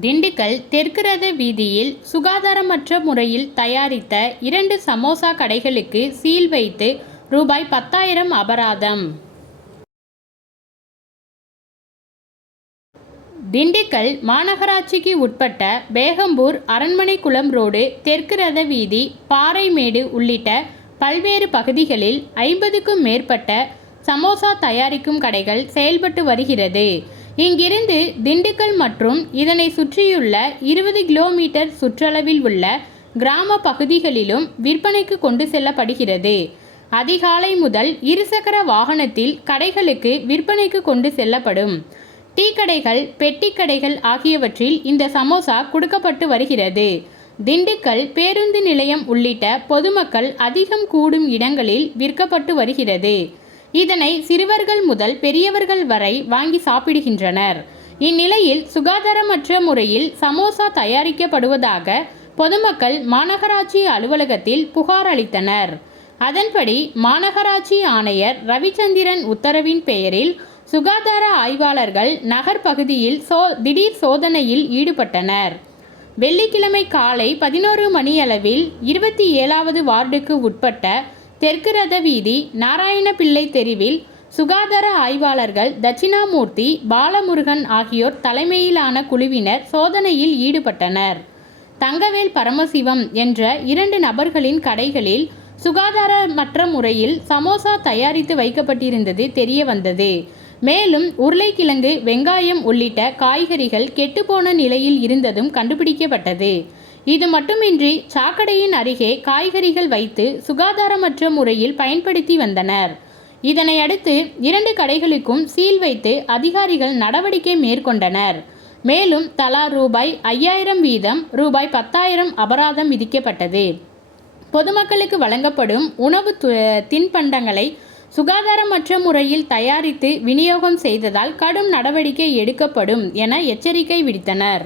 திண்டுக்கல் தெற்கு ரத வீதியில் சுகாதாரமற்ற முறையில் தயாரித்த 2 சமோசா கடைகளுக்கு சீல் வைத்து ரூபாய் 10,000 அபராதம். திண்டுக்கல் மாநகராட்சிக்கு உட்பட்ட பேகம்பூர் அரண்மனைக்குளம் ரோடு, தெற்கு ரத வீதி, பாறைமேடு உள்ளிட்ட பல்வேறு பகுதிகளில் 50க்கும் மேற்பட்ட சமோசா தயாரிக்கும் கடைகள் செயல்பட்டு வருகிறது. இங்கிருந்து திண்டுக்கல் மற்றும் இதனை சுற்றியுள்ள 20 கிலோமீட்டர் சுற்றளவில் உள்ள கிராம பகுதிகளிலும் விற்பனைக்கு கொண்டு செல்லப்படுகிறது. அதிகாலை முதல் இருசக்கர வாகனத்தில் கடைகளுக்கு விற்பனைக்கு கொண்டு செல்லப்படும். டீ கடைகள், பெட்டி கடைகள் ஆகியவற்றில் இந்த சமோசா கொடுக்கப்பட்டு வருகிறது. திண்டுக்கல் பேருந்து நிலையம் உள்ளிட்ட பொதுமக்கள் அதிகம் கூடும் இடங்களில் விற்கப்பட்டு வருகிறது. இதனை சிறுவர்கள் முதல் பெரியவர்கள் வரை வாங்கி சாப்பிடுகின்றனர். இந்நிலையில் சுகாதாரமற்ற முறையில் சமோசா தயாரிக்கப்படுவதாக பொதுமக்கள் மாநகராட்சி அலுவலகத்தில் புகார் அளித்தனர். அதன்படி மாநகராட்சி ஆணையர் ரவிச்சந்திரன் உத்தரவின் பெயரில் சுகாதார ஆய்வாளர்கள் நகர் பகுதியில் திடீர் சோதனையில் ஈடுபட்டனர். வெள்ளிக்கிழமை காலை 11 மணியளவில் 27வது வார்டுக்கு உட்பட்ட தெற்கு ரத வீதி, நாராயணபிள்ளை தெருவில் சுகாதார ஆய்வாளர்கள் தட்சிணாமூர்த்தி, பாலமுருகன் ஆகியோர் தலைமையிலான குழுவினர் சோதனையில் ஈடுபட்டனர். தங்கவேல், பரமசிவம் என்ற 2 நபர்களின் கடைகளில் சுகாதாரமற்ற முறையில் சமோசா தயாரித்து வைக்கப்பட்டிருந்தது தெரியவந்தது. மேலும் உருளைக்கிழங்கு, வெங்காயம் உள்ளிட்ட காய்கறிகள் கெட்டுப்போன நிலையில் இருந்ததும் கண்டுபிடிக்கப்பட்டது. இது மட்டுமின்றி சாக்கடையின் அருகே காய்கறிகள் வைத்து சுகாதாரமற்ற முறையில் பயன்படுத்தி வந்தனர். இதனையடுத்து 2 கடைகளுக்கும் சீல் வைத்து அதிகாரிகள் நடவடிக்கை மேற்கொண்டனர். மேலும் தலா ரூபாய் 5,000 வீதம் ரூபாய் 10,000 அபராதம் விதிக்கப்பட்டது. பொதுமக்களுக்கு வழங்கப்படும் உணவு தின்பண்டங்களை சுகாதாரமற்ற முறையில் தயாரித்து விநியோகம் செய்ததால் கடும் நடவடிக்கை எடுக்கப்படும் என எச்சரிக்கை விடுத்தனர்.